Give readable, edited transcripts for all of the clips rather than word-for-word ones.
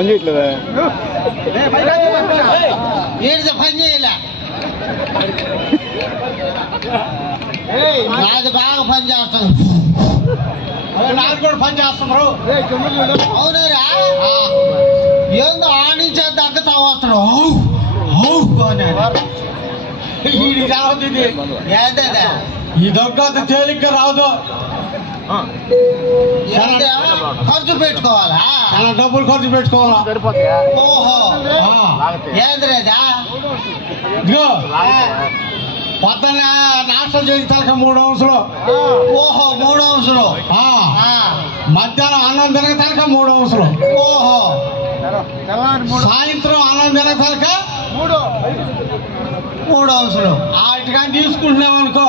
పని చేయట్లేదా? ఏడితే పని చేయలే, నాది బాగా పని చేస్తుంది. నాకు కూడా పని చేస్తున్నారు. అవునరా, ఏందో ఆడించే దగ్గతా వస్తాడు. ఇది రావద్దు, ఇది ఏంటదా ఈ దగ్గర తేలిగ్గా రావద్దు. ఖర్చు పెట్టుకోవాలా? చాలా డబ్బులు ఖర్చు పెట్టుకోవాలా. ఓహో, ఏంద్రేదా? ఇదిగో పొద్దున్న నాశనం చేసిన తలక 3 అంశాలు. ఓహో, 3 అంశాలు. మధ్యాహ్నం అన్నం తినక తలక 3 అంశాలు. ఓహో, సాయంత్రం అన్నం తినక తలక 3 అంశాలు. వాటికని తీసుకుంటున్నాం అనుకో,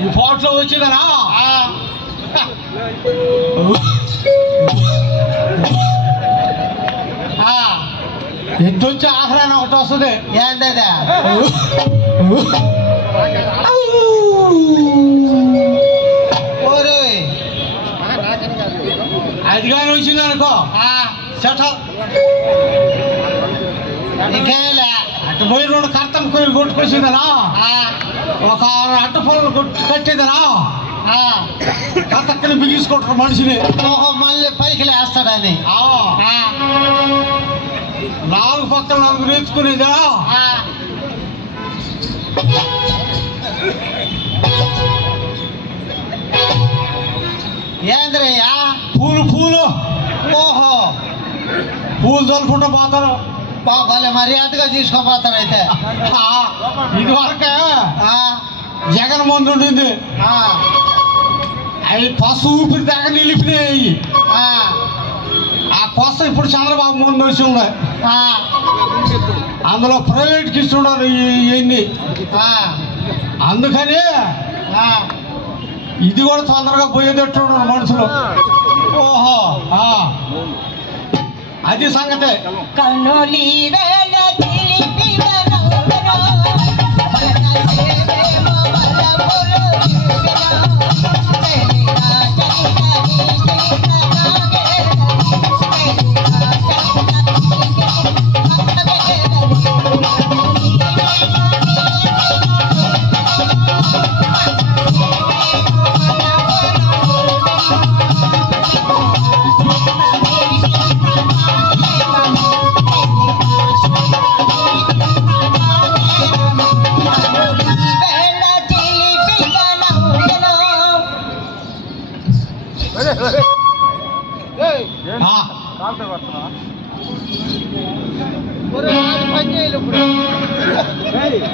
ఈ ఫోటో వచ్చిందనా ఎద్దొచ్చి ఆహ్లానం ఒకటి వస్తుంది. ఏంటదా? అది కానీ వచ్చింది అనుకో సెటల్. ఇంకేలే అటు పోయి 2 కర్తం కొయ్యలు కొట్టుకొచ్చిందనా, ఒక 6 అట్ట పొలం కట్టేదనా, కథక్కని బిగించుకుంటారు మనిషిని. ఓహో, మళ్ళీ పైకి లేస్తాడని. 4 పక్కల 4 నేర్చుకునేదా. ఏంద్రయ్యా? పూలు. ఓహో, పూలు చల్లుకుంటూ పోతారు. భలే మర్యాదగా తీసుకోపోతారు అయితే. ఇది వరకే జగన్ మందు ఉండింది, అవి పసు ఊపిరి దాకా నిలిపినాయి. ఆ కొత్త ఇప్పుడు చంద్రబాబు ముందు వచ్చి ఉన్నాయి. అందులో ప్రైవేట్కి ఇస్తున్నారు ఇవన్నీ. అందుకని ఇది కూడా తొందరగా పోయేటట్టు మనుషులు. ఓహో, అది సంగతే.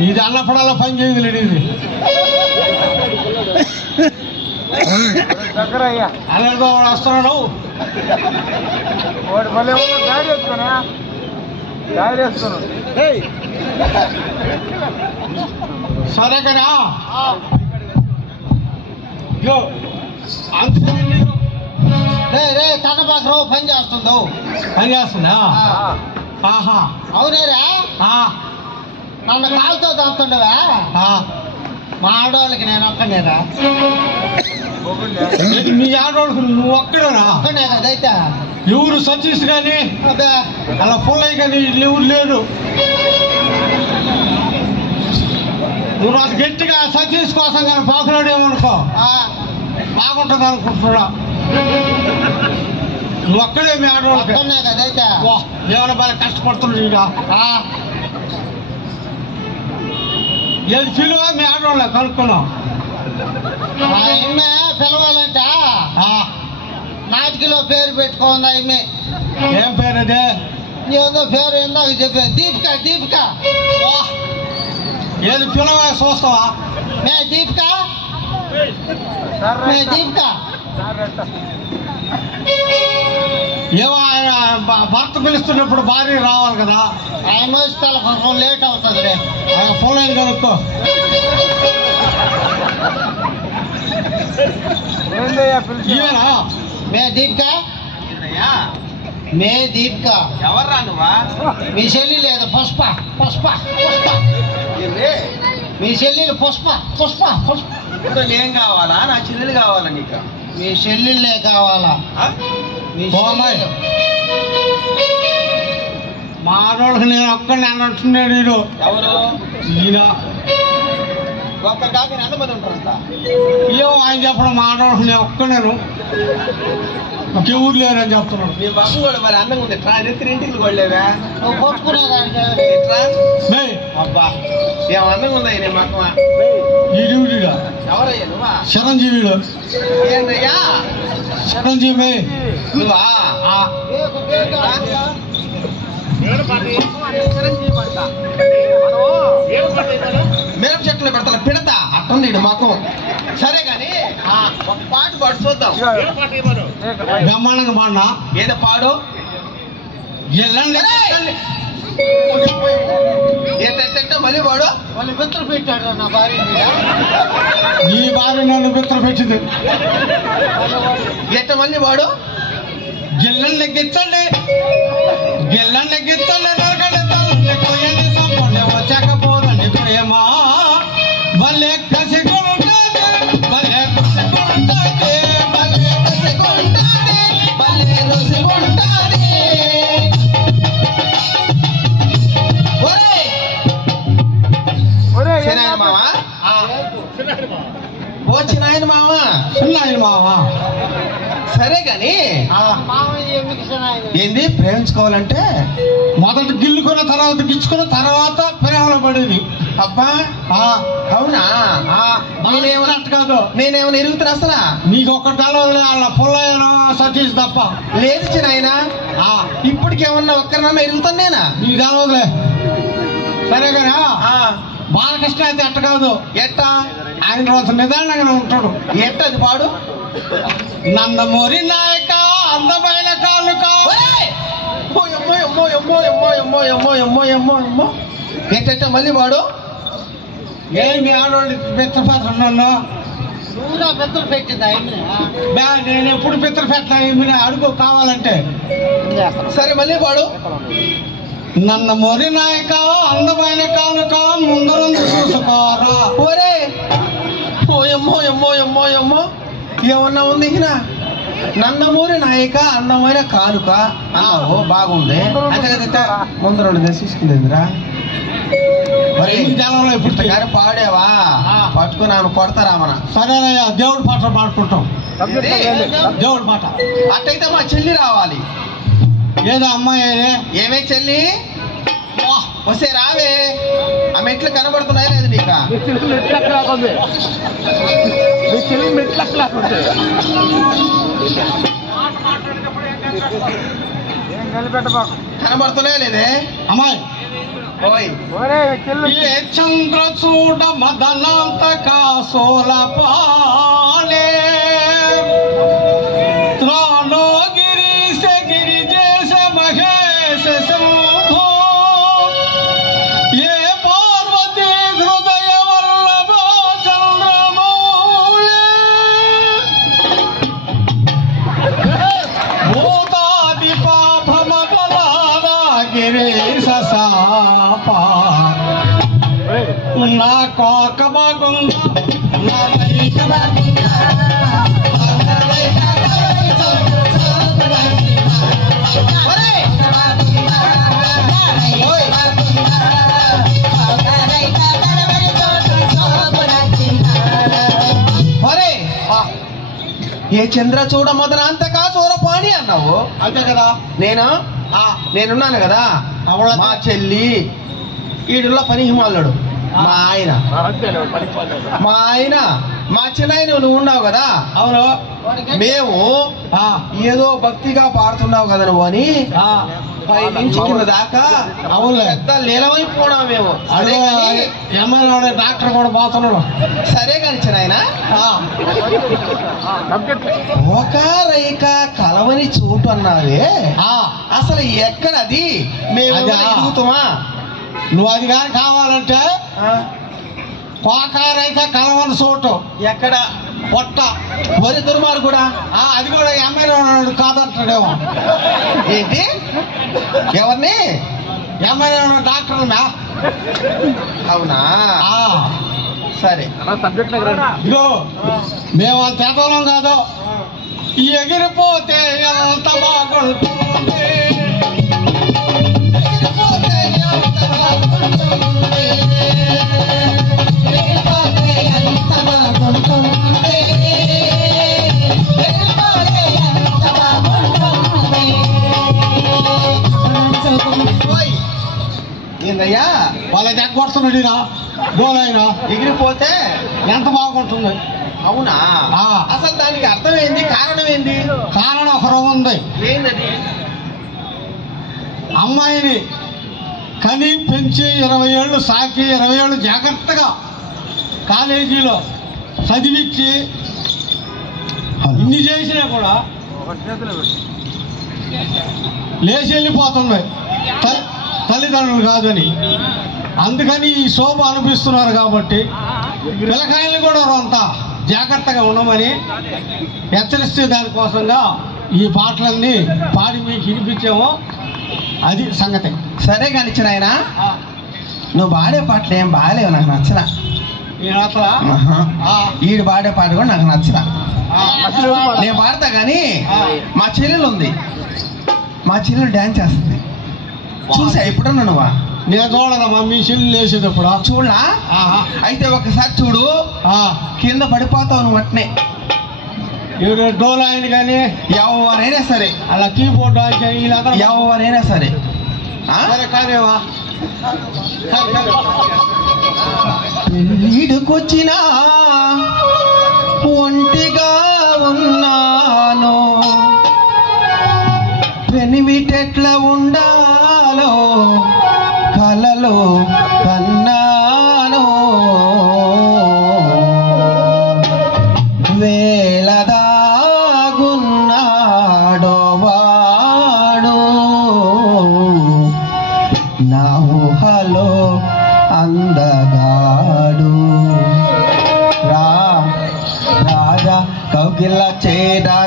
ఇది అన్నప్పుడల్లా పని చేయదు లేడు. ఇది అలాగే వస్తున్నాడు. సరే కదా, తనబాకు పని చేస్తుందో. పని చేస్తుందా? అవునేరా, నన్ను కాలుతో తంతుండవా? మా ఆడవాళ్ళకి నేను ఒక్కనేరా. మీ ఆడవాళ్ళకు నువ్వు ఒక్కడేనా? ఒక్కనే కదైతే. ఎవరు సతీష్ కానీ అలా పుల్లయ్య కానీ ఎవరు లేరు. నువ్వు అది గట్టిగా సతీష్ కోసం కానీ పాకులాడేమనుకో బాగుంటుంది అనుకుంటున్నా. నువ్వు ఒక్కడే మీ ఆడవాళ్ళకి కదైతే. ఏమైనా బాగా కష్టపడుతున్నాడు. ఇక ఏది పిలువ మీ ఆడవాళ్ళ కనుక్కున్నాం. పిలవాలంట నాటికిలో పేరు పెట్టుకోందా ఇమ్మే. ఏం పేరు అదే? ఏదో పేరు ఇందాక చెప్పా, దీపిక. ఏది పిలవ చూస్తావా? మే దీపిక. ఏమో ఆయన భర్త పిలుస్తున్నప్పుడు భార్య రావాలి కదా. ఆయన వస్తే కొంచెం లేట్ అవుతుంది. ఆయన ఫోన్ అయింది కనుక్కో. ఇవేనా? మే దీపిక. ఎవర్రా నువ్వా? మీ చెల్లి లేదు, పుష్ప. మీ చెల్లెలు పుష్ప పుష్ప పుష్ప. ఇప్పుడు నేను కావాలా నా చెల్లెలు కావాలా నీకు? మీ చెల్లెళ్ళే కావాలా? ఆ? మీ ఓ అమ్మాయి. చెల్లెలు. మానవుడికి నేను ఒక్కడిని అన్నట్టున్నాడు వీడు. ఎవరు? ఈయన ఒక్కరు కాక ఎంతమంది ఉంటారంట? ఏమో ఆయన చెప్పడం మానవుడికి నేను ఒక్కడేను, ఇంకెవరు లేరని చెప్తున్నాడు. నీ బాబు కూడా మరి అందంగా ఉంది. ట్రా నెత్తిన ఇంటికి కొడలేవా? నువ్వు కొట్టుకునేదానికి ట్రా మే అబ్బా ఏం అందంగా ఉందా నీ మక్కమా? ఈడుగా ఎవరయ్యా నువ్వా? చిరంజీవిడు. ఏందయ్యా చిరంజీవి నువ్వా? ఆ, మిరప చెట్లు పెడతా పిడతా అట్టుంది ఈడు మొక్కం. సరే కానీ ఒక పాట పాడు చూద్దాం. బ్రహ్మాండంగా పాడినా ఏదో పాడు. ఎల్లండి ఎట్ట మళ్ళీ పాడు. వాళ్ళు మిత్రులు పెట్టాడు నా భార్య మీద. ఈ భార్య నన్ను మిత్ర పెట్టింది. ఎట్ట మళ్ళీ పాడు. గిల్లండి గిచ్చండి గిల్లండి గిచ్చండి దొరకండి తల్లండి కొయ్యండి సంపండి వచ్చాకపోదండి ప్రేమ భలే కసిగుంటాది భలే కసిగుంటాది భలే కసిగుంటాది భలే రుసిగుంటాది. చిన్నాయన మామ ఓ చిన్నాయన మామ చిన్నాయన మావా. సరే గాని మామయ్య ఎందుకు చిన్నాయన? ఏంది ప్రేమించుకోవాలంటే మొదట గిల్లుకున్న తర్వాత గిచ్చుకున్న తర్వాత ప్రేమలో పడేది. అబ్బా ఆ, అవునా? ఆ, నేనేమన్నట్టు కాదు. నేనేమైనా ఎరుగుతున్నా అసలా? నీకు ఒక్క తెలవదులే వాళ్ళ పుల్లయ్యను సతీష్ తప్ప. లేదు చిన్నాయన. ఆ, ఇప్పటికేమన్నా ఒక్కరినన్నా ఎరుగుతాను నేనా? నీకు తెలవదులే. సరే కానీ ఆ, బాలకృష్ణ అయితే అట్ట కాదు. ఎట్టా? ఆయన రోజు నిదానంగానే ఉంటాడు. ఎట్ట అది పాడు. నందమూరి నాయక అందమైన కానుక. ఒరేయ్! ఎమ్మో, ఎమ్మో, ఎమ్మో, ఎమ్మో, ఎమ్మో, ఎమ్మో, ఎమ్మో, ఎమ్మో, ఎమ్మో. ఎట్ట మళ్ళీ పాడు. ఏమి ఆడోళ్ళు పిత్రపాత్ర నన్ను నువ్వు నా మిత్రులు పెట్టింది ఆయన్ని. బా నేను ఎప్పుడు పిత్ర పెట్టలే అడుగు కావాలంటే. సరే మళ్ళీ పాడు. నందమూరి నాయక అందమైన కానుక ముందు చూసుకోరా. ఒరే ఓ ఎమ్మో ఎమ్మో ఎమ్మో ఎమ్మో ఏమన్నా ఉంది ఇక నందమూరి నాయక అందమైన కానుక అన్నావు బాగుంది. అయితే ముందు రెండు తీసుకుందిరా మరి జనంలో ఇప్పుడు కానీ పాడేవా పట్టుకుని ఆమె కొడతారా మన. సరేనయ్యా దేవుడి పాటలు పాడుకుంటాం. దేవుడి పాట అట్టయితే మా చెల్లి రావాలి. ఏదో అమ్మాయి ఏమే చెల్లి వస్తే రావే. ఆ మెట్లు కనబడుతున్నాయి లేదు నీకు? కనబడుతున్నాయా లేదే అమ్మాయి? ఓయ్ ఏ చంద్ర చూడ మదనంతక సోలపాలే త్రాణో గిరీశ గిరిజేశ మహేశ శంభో ఏ పార్వతీ హృదయ వల్లభ చంద్రమౌళే భూతాదిప భ్రమపలాదా గిరీశ సాపా నా కోక బాగుందా నా దైక బాగుందా ఒరే ఏ చంద్ర చూడ మొదల అంతకా చూరపాణి అన్నావు అంతే కదా. నేనున్నాను కదా. అవళ మా చెల్లి ఈడుల్లో పని హిమాలుడు మా ఆయన మా చిన్నాయన నువ్వు ఉన్నావు కదా. అవును. మేము ఆ, ఏదో భక్తిగా పాడుతున్నావు కదా నువ్వు అని ఆ, పై నుంచి కింద దాకా అవునులే. పెద్ద లీలమైపోయినావు మేము. అదే ఎమ్మెల్యే డాక్టర్ కూడా పోతున్నాడు. సరే కాని చిన్నాయన ఒక రేఖ కలవని చోటు అన్నావే అసలు ఎక్కడది? మేము అదా? ఎదుగుతామా? నువ్వు అది కానీ కావాలంటే కోకారైతే కలవని చోటు ఎక్కడ? పొట్ట వరి దుర్మారు కూడా అది కూడా ఎమ్మెల్యే కాదంటాడేమో. ఏంటి? ఎవరిని? ఎమ్మెల్యే డాక్టర్ అవునా? సరే ఇదిగో మేము అంత ఎదలం కాదు. ఈ ఎగిరిపోతే ఎంత బాగుంటుంది, ఎగిరిపోతే ఎంత బాగుంటుంది, ఎగిరిపోతే ఎంత బాగుంటుంది, ఎగిరిపోతే ఎంత బాగుంటుంది. ఓయ్, ఏందయ్యా వాళ్ళ ఎగ్గొడుతున్నాడు గోలైనా ఎగిరిపోతే ఎంత బాగుంటుంది. అవునా? ఆ. అసలు దానికి అర్థం ఏంది, కారణం ఏంది? కారణం ఒక రోజు ఉంది. ఏందది? అమ్మాయిని కని పెంచి 20 ఏళ్ళు సాకి 20 ఏళ్ళు జాగ్రత్తగా కాలేజీలో చదివించి ఇన్ని చేసినా కూడా లేచి వెళ్ళిపోతున్నాయి తల్లిదండ్రులు కాదని. అందుకని ఈ శోభ అనిపిస్తున్నారు కాబట్టి పిల్లకాయలు కూడా అంతా జాగ్రత్తగా ఉండమని హెచ్చరిస్తే దానికోసంగా ఈ పాటలన్నీ పాడి మీకు వినిపించాము. అది సంగతి. సరే కానీ ఆయన నువ్వు పాడే పాటలు ఏం బాగాలేవు, నాకు నచ్చలా. ఈడు పాడే పాట కూడా నాకు నచ్చలా. నేను పాడతా కానీ మా చెల్లెలు ఉంది, మా చెల్లెలు డ్యాన్స్ చేస్తుంది. చూసా ఎప్పుడన్నా నువ్వా? నేను చూడనమ్మా, మీ చెల్లి వేసేటప్పుడు చూడలా? అయితే ఒకసారి చూడు, కింద పడిపోతావు నువ్వు అట్నే. ఇవి డోల్ ఆయన కానీ ఎవరైనా సరే, అలా కీబోర్డ్ ఎవరైనా సరే. సరే కాదేవా, పెళ్ళిడుకొచ్చినా ఒంటిగా ఉన్నాను, పెనివిటెట్లా ఉండాలో కలలో కన్నాను, వేళదాగున్నాడో వాడు నా ఊహలో అందగాడు, రాజా కౌగిల్ల చేరా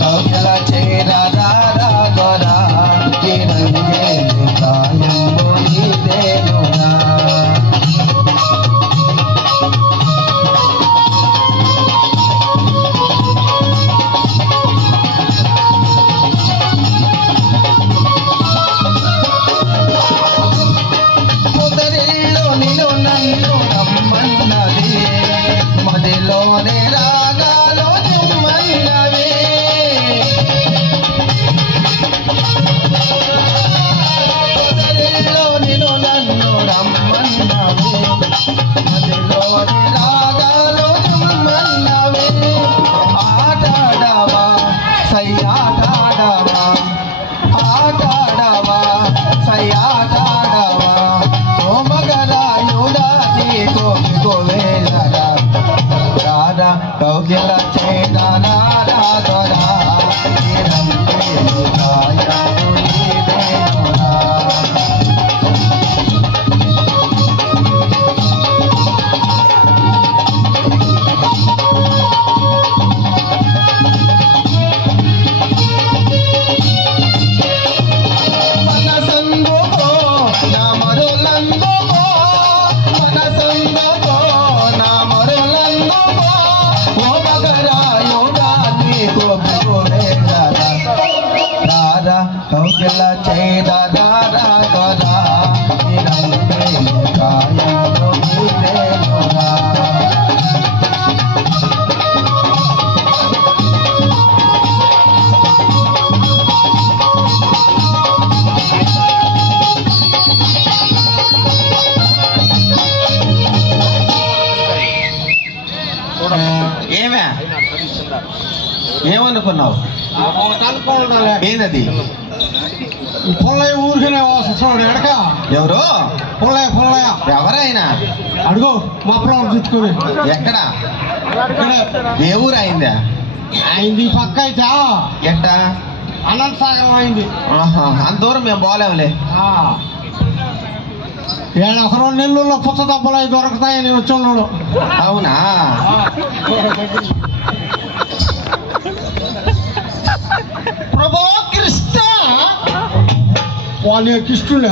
కౌగిల చేరా కౌగిల చేరా ఏమే ఏమనుకున్నావు? ఏందది? పుల్లయ్య ఊరికనే వస్తున్నాడు ఎడక. ఎవరు? పుల్లయ్య ఎవరైనా అడుగు మప్పలం చుట్టుకుని. ఎక్కడ? ఏ ఊరు అయిందా? అయింది పక్క అయితే ఎట్ట? అనంత సాగరం అయింది. అంత దూరం మేము పోలేములే. ఏడు ఒక 2 నెలల్లో పుచ్చ దెబ్బలు అవి దొరుకుతాయని వచ్చున్నాడు. అవునా? ప్రభు కృష్ణ. వాళ్ళు కృష్ణుడే.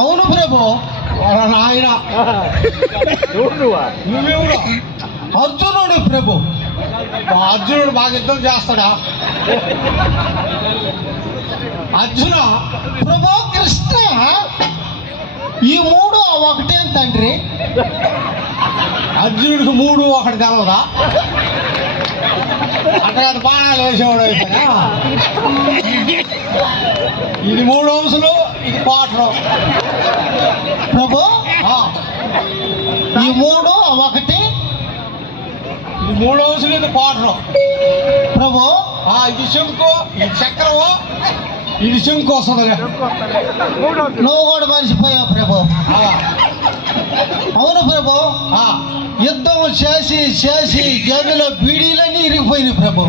అవును ప్రభు. వాళ్ళ నాయన నువ్వెవరు? అర్జునుడు ప్రభు. అర్జునుడు బాగా యుద్ధం చేస్తాడా? అర్జున ప్రభు కృష్ణ, ఈ 3 ఒకటే తండ్రి. అర్జునుడికి 3 ఒకటి తెలవదా? అట్టగాడు బాణాలు వేసేవాడు అయిపోయినా. ఇది 3 అంశాలు, ఇది క్వార్టరు. ప్రభు ఈ 3 ఒకటి, ఇది 3 అంశాలు, ఇది క్వార్టరు. ప్రభు ఇది శంకు, ఇది చక్రము, ఇది శంకు వస్తుంది. నువ్వు కూడా మర్చిపోయావు ప్రభు. అవును ప్రభు. యుద్ధం చేసి చేసి గదిలో బీడీలన్నీ ఇరిగిపోయింది ప్రభు.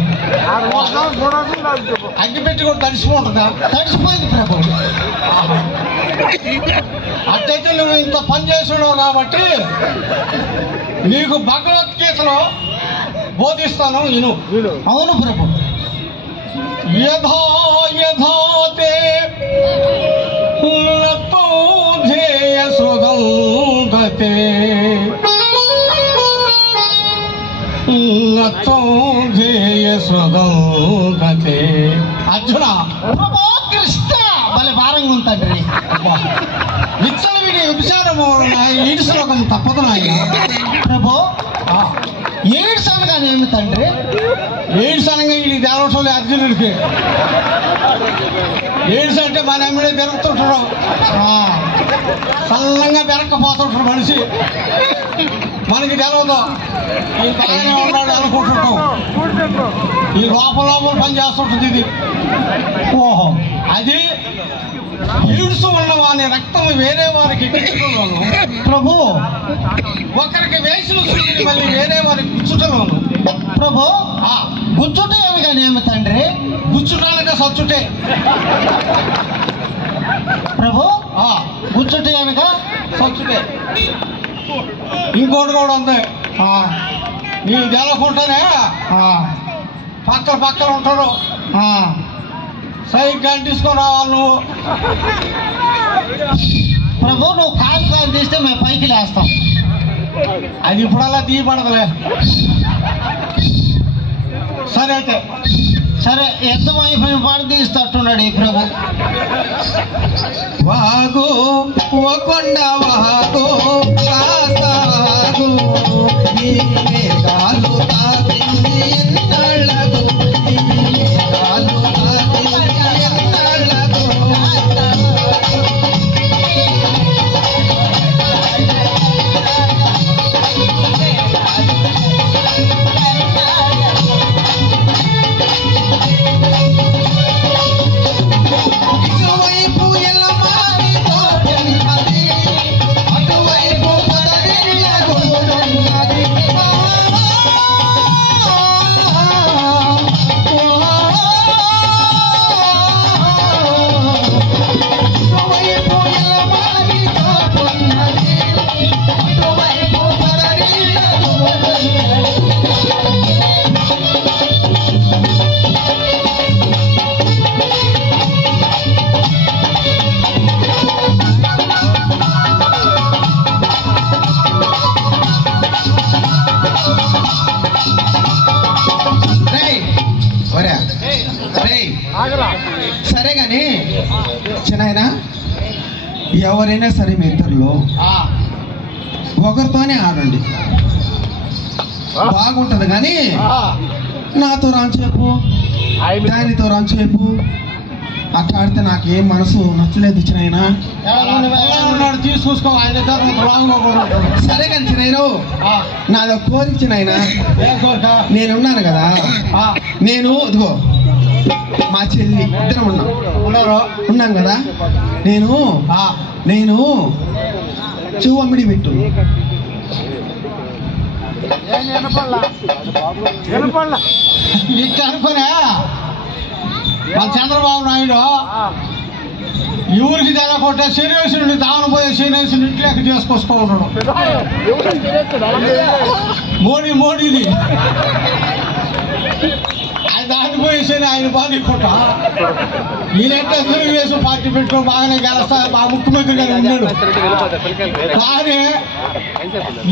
అగ్గిపెట్టి కూడా తడిసిపోతుందా? తడిసిపోయింది ప్రభు. అట్టయితే నువ్వు ఇంత పని చేస్తున్నావు కాబట్టి నీకు భగవద్గీతలో బోధిస్తాను, విను. అవును ప్రభు. యథా యథాతే నతో ధ్యేయ సుదందతే నతో ధ్యేయ సుదందతే. అర్జున ప్రభు కృష్ణ భలే భారంగా ఉందండి. విచ్చల విని విచారము ఈడ్చులోకం తప్పదు నాయన. ప్రభు ఎయిడ్స్ అనగానేమి తండ్రి? ఎయిడ్స్ అనగా ఇది దేవటం అర్జునుడికి. ఎయిడ్స్ అంటే మన ఎమ్మెడే తిరుగుతుంటారు, సల్లంగా పెరక్కపోతుంటారు మనిషి. మనకి తెలవదు, ఈ బాగానే ఉన్నాడు అనుకుంటుంటాం. ఈ లోపల లోపల పని చేస్తుంటుంది ఇది. ఓహో, అది ఎయిడ్స్ ఉన్న వాని రక్తం వేరే వారికి ఎక్కించడంలోను, ప్రభు ఒకరికి వేసిన సూర్యుని మళ్ళీ వేరే వారికి గుచ్చుటలోను. ప్రభు గుచ్చుట అనగానేమి తండ్రి? గుచ్చుటానక సచ్చుటే. ప్రభు గుచ్చుట అనగా సచ్చుటే. ఇంకోటి కూడా ఉంది, నీవు తెలకుండానే పక్కన పక్కన ఉంటారు, సైకిల్ తీసుకొని రావాలి నువ్వు. ప్రభు నువ్వు కాలు తీస్తే మేము పైకి లేస్తాం. అది ఇప్పుడల్లా తీయబడదులే. సరే అయితే సరే, యుద్ధం అయిపోయిన పాటు తీస్తట్టున్నాడు ఈ ప్రభు. వాగు ఓ కొండ వాగు కాసాగు ఈ మేఘాలు తాకింది ఎన్నాళ్ళకు, ఈ మేఘాలు తాకింది ఎన్నాళ్ళకు. ఇటువైపు ఎల్లమారి తోటన్నది, అటువైపు పొదరిల్ల గుండున్నది. ఇటువైపు ఎల్లమారి తోటన్నది, అటువైపు పొదరిల్ల గుండున్నది. సరే గాని చిన్నాయన, ఎవరైనా సరే మీ ఇద్దరులో ఒకరితోనే ఆడండి, బాగుంటది. కానీ నాతో రాంచేపు దానితో రాంచేపు అట్లా ఆడితే నాకేం మనసు నచ్చలేదు చిన్నాయన. ఉన్నాడు తీసుకొసుకో, ఆయన రాంగ్. సరే కానీ చిన్నాయన, నాది ఒక కోరిక చిన్నాయన. నేనున్నాను కదా, నేను ఇదిగో మా చెల్లి ఇద్దరం ఉన్నాం కదా, నేను చెవమ్మిడి పెట్టు. ఇట్లా అనుకునే మన చంద్రబాబు నాయుడు ఎవరికి తెలకుండా శనివేశ్వరుడు దావన పోయే శనివేశ్వరుడు ఇంట్లోకి చేసుకొస్తూ ఉన్నాడు. మోడీది ఆయన దాటిపోయేసరి ఆయన బాధికుంట ఈయనంటే తెలుగుదేశం పార్టీ పెట్టుకొని బాగానే గెలుస్తా మా ముఖ్యమంత్రిగా ఉన్నాడు. కానీ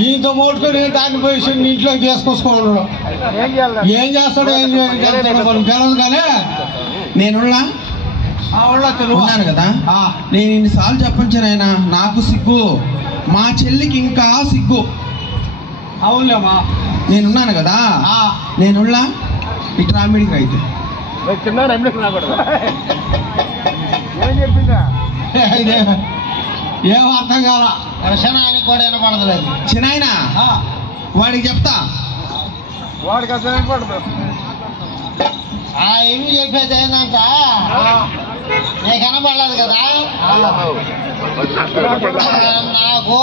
ఈయనతో మోడుకొని దాటిపోయేసి ఇంట్లో చేసుకొచ్చుకున్నాడు. ఏం చేస్తాడో ఏం చేస్తాడో మనం గెలదు. కానీ నేనున్నా ఉన్నాను కదా, నేను ఇన్నిసార్లు చెప్పొచ్చాను ఆయన నాకు సిగ్గు, మా చెల్లికి ఇంకా సిగ్గు. అవునులేమ్మా, నేనున్నాను కదా, నేనున్నా ఇటు రామిడికి రైతు ఏం అర్థం కాల. ఆయనకి కూడా వినపడదు. చిన్నాయన వాడికి చెప్తా, వాడికి అసలు వినపడదు. ఏమి చెప్పేది ఏంటంట, నీకు కనపడలేదు కదా, నాకు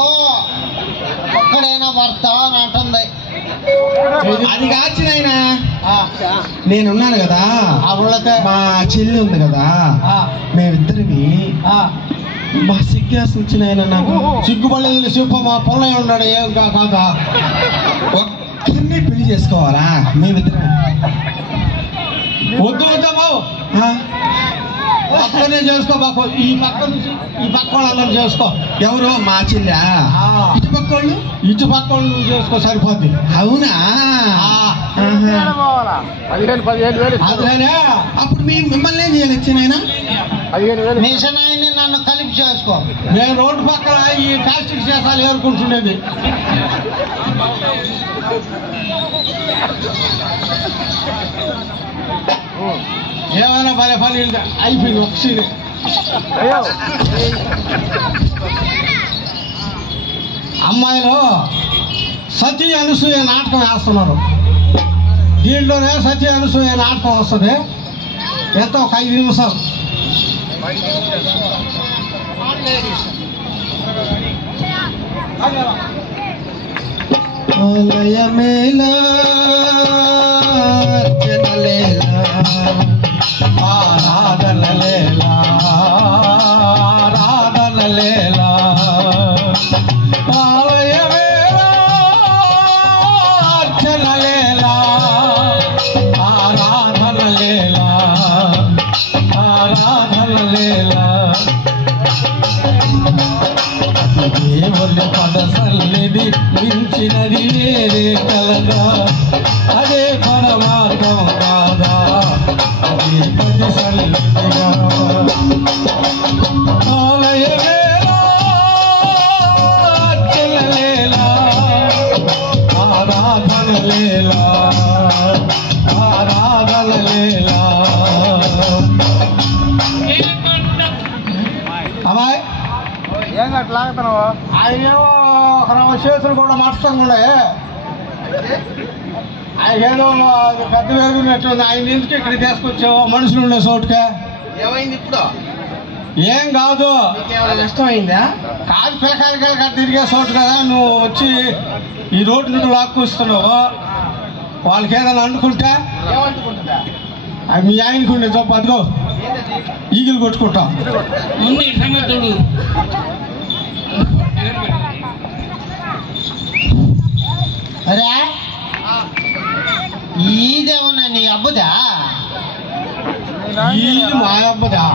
ఒక్కడైనా భర్త అని అంటుంది. అది కాచిన ఆయన నేనున్నాను కదా, మా చెల్లి ఉంది కదా, మేమిద్దరివి మా సిగ్గేసిన ఆయన నాకు సిగ్గుపడలేదు. చెప్ప మా పొలం ఉన్నాడు. ఏం కాక ఒక్కరిని పెళ్లి చేసుకోవాలా మేమిద్దరం? వద్దు వద్దాము, పక్కనే చేసుకో. ఈ పక్క నుంచి ఈ పక్క వాళ్ళందరూ చేసుకో. ఎవరు? మా చెల్లి. ఇటు పక్క వాళ్ళు ఇటు పక్క వాళ్ళు నువ్వు చేసుకో, సరిపోద్ది. అవునా? అదేనే. అప్పుడు మిమ్మల్ని ఏం చేయాలి చిన్న? మిషన్ ఆయన్ని నన్ను కలిపి చేసుకో. నేను రోడ్డు పక్కన ఈ ప్లాస్టిక్ సీసాలు ఏరుకుంటుండేది. ఏమైనా భలే పని అయిపోయింది. ఒకసారి అమ్మాయిలు సతీ అనసూయ నాటకం వేస్తున్నారు. దీంట్లోనే సతీ అనసూయ నాటకం వస్తుంది. ఎంతో ఒక 5 నిమిషాలు. ఆలయమేలా అర్చనలేలా ఆరాధనలేలా ఆరాధనలేలా ఆలయమేలా అర్చనలేలా ఆరాధనలేలా ఆరాధనలేలా దేవుని పద సన్నిధి మించినది వేరే కలదా, అదే పరమార్థం కాదా, అదే పది సన్నిధిగా. ఆలయమేలా అర్చనలేలా ఆరాధనలేలా ఆరాధనలేలా. అమ్మాయి ఏం అట్లా లాగుతున్నావు? ఆయనేమో చేతులు కూడా మట్టంగా ఆయన ఏదో పెద్ద వేరుగున్నట్టుంది. ఆయన ఎందుకు ఇక్కడ తీసుకొచ్చావు? మనుషులు ఉండే చోటుకే. ఏమైంది ఇప్పుడు? ఏం కాదు, నష్టం అయిందా? కాదు, పిల్లకాయలు తిరిగే చోటు కదా. నువ్వు వచ్చి ఈ రోడ్డు నుండి లాక్కొస్తున్నావు. వాళ్ళకి ఏదైనా అనుకుంటే అవి మీ ఆయనకు ఉండే జబ్బు. అదిగో ఈగిలు కొట్టుకుంటాం. అరే ఈదేమన్నా నీ అబ్బుదా? ఇది మా అబ్బదా?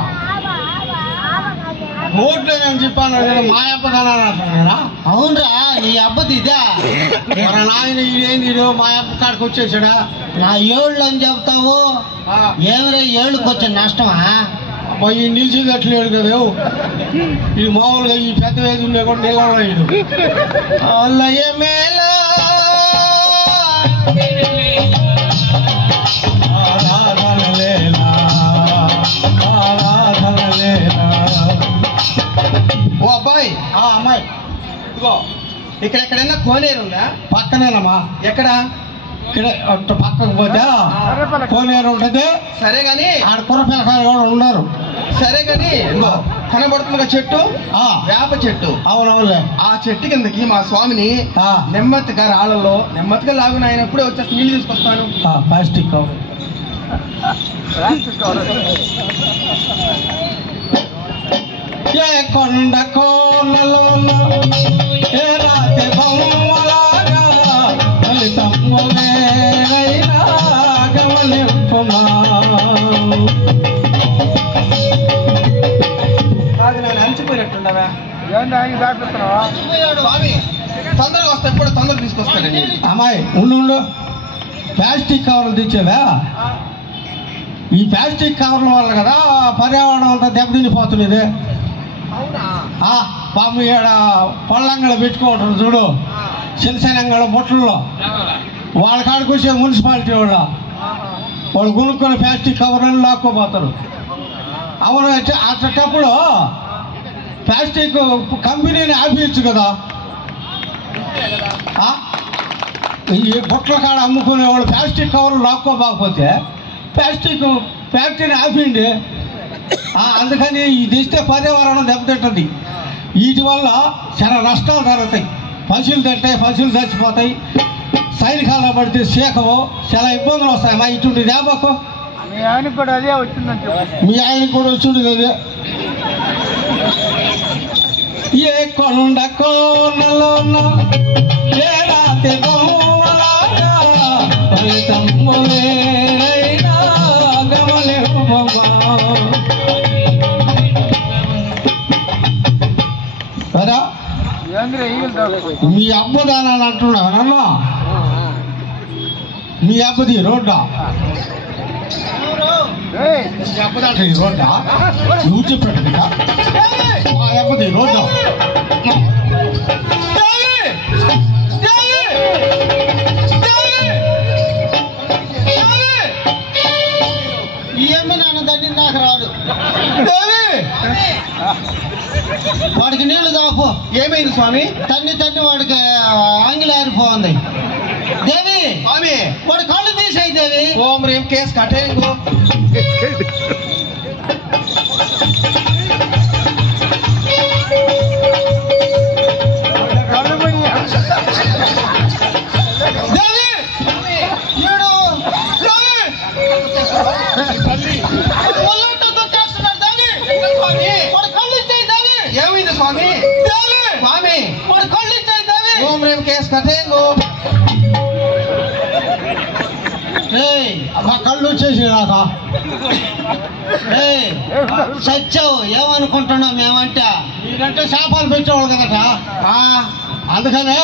రోడ్లో నేను చెప్పాను కదా మా అబ్బదానా అంటున్నాడా? అవునరా, నీ అబ్బది ఇదా? మన నాయన ఇదేంది మా అబ్బ కాడికి వచ్చేసాడా? నా ఏళ్ళు అని చెప్తావు. ఏమిరా ఏళ్ళకి వచ్చే నష్టమా? ఈ నిలిచిదట్లేడు కదా. ఇది మామూలుగా ఈ పెద్ద వేది ఉండే కూడా నిలవలేదు. ఆలయమేలా ఆరాధనలేలా ఆరాధనలేలా. ఓ అబ్బాయి, అమ్మాయి ఇదిగో ఇక్కడ ఎక్కడైనా కోనేరు ఉందా? పక్కనేనమ్మా. ఎక్కడ? ఇక్కడ అటు పక్కకు పోతే కోనేరు ఉంటుంది. సరే గాని ఆడ కుర్రపిల్లకాయలు కూడా ఉన్నారు. సరే గాని కనబడుతున్న చెట్టు వేప చెట్టు. అవునవునులే. ఆ చెట్టు కిందకి మా స్వామిని నెమ్మదిగా రాళ్ళలో నెమ్మదిగా లాగున ఆయన ఎప్పుడే వచ్చేసి నీళ్ళు తీసుకొస్తాను. Plastic cover. కొండ కోనలోన ఏ రాతి బొమ్మలాగా ఫలితమ్ములేరైనా గమనింపుమా. అలసిపోయినట్టుండవా స్వామి? తొందరగా వస్తే ఎప్పుడు తొందరగా తీసుకొస్తాడండి. అమ్మాయి ఉండు, ప్లాస్టిక్ కవర్లు తెచ్చావా? ఈ ప్లాస్టిక్ కవర్ల వల్ల కదా పర్యావరణం అంతా దెబ్బతినిపోతున్నది. పాము ఈడ పళ్ళంగళ పెట్టుకుంటారు చూడు, చిన్న చిన్న బొట్టల్లో, వాళ్ళ కాడికి వచ్చే మున్సిపాలిటీ వాళ్ళు కొనుక్కొని ప్లాస్టిక్ కవర్లను లాక్కోపోతారు. అవును, అట్టప్పుడు ప్లాస్టిక్ కంపెనీని ఆపేయచ్చు కదా. ఈ బొట్టల కాడ అమ్ముకునే వాళ్ళు ప్లాస్టిక్ కవర్లు లాక్కోపోకపోతే ప్లాస్టిక్ ఫ్యాక్టరీని ఆపిండి. అందుకని ఇది ఇస్తే పర్యావరణం దెబ్బతింటుంది. వీటి వల్ల చాలా నష్టాలు జరుగుతాయి. పశువులు తింటాయి, పశువులు చచ్చిపోతాయి, సైనికాల్లో పడితే సీకవు, చాలా ఇబ్బందులు వస్తాయి. మా ఇటువంటి దేవకు మీ ఆయనకు కూడా అదే వచ్చిందని చెప్పి. మీ ఆయనకు కూడా వచ్చింది అదే. ఏ కొండ కోనలోన ఏ రాతి బొమ్మలాగా ఫలితమ్ములేరైనా గమనింపుమా. కదా మీ అబ్బదానాలు అంటున్నావు నన్న? మీ అబ్బది రోడ్డా? మీ అబ్బదంట ఈ రోడ్డా? నువ్వు చెప్పాడు మా అబ్బది రోడ్డా? ఏమి నాన్న దాన్ని నాకు రాదు. వాడికి నీళ్లు దాపు. ఏమైంది స్వామి? తన్ని వాడికి ఆంగిలి ఆరిపోయింది. దేవి స్వామి, వాడు కళ్ళు తీసేయి దేవి. ఓం రేం కేసు కట్టేంగు. ఏమైంది స్వామి? స్వామి, వాడు కళ్ళు ఇచ్చాయి దేవి. ఓం రేం కేసు కట్టేంగు. మా కళ్ళు వచ్చేసి రాక సచ్చావు. ఏమనుకుంటున్నావు మేమంటే? మీరంటే చేపలు పెట్టేవాళ్ళు కదట, అందుకనే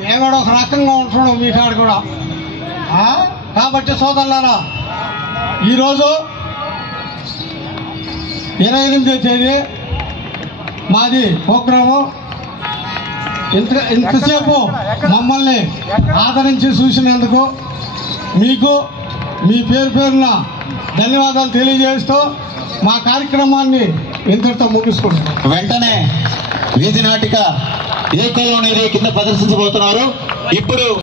నేను కూడా ఒక రకంగా ఉంటున్నాం మీ కాడ కూడా. కాబట్టి సోదరులారా, ఈరోజు 28వ తేదీ మాది ప్రోగ్రాము. ఇంతసేపు మమ్మల్ని ఆదరించి చూసినందుకు మీకు మీ పేరున ధన్యవాదాలు తెలియజేస్తూ మా కార్యక్రమాన్ని ఇంతటితో ముగిస్తున్నాం. వెంటనే వీధి నాటిక ఏ కల్లో కింద ప్రదర్శించబోతున్నారు. ఇప్పుడు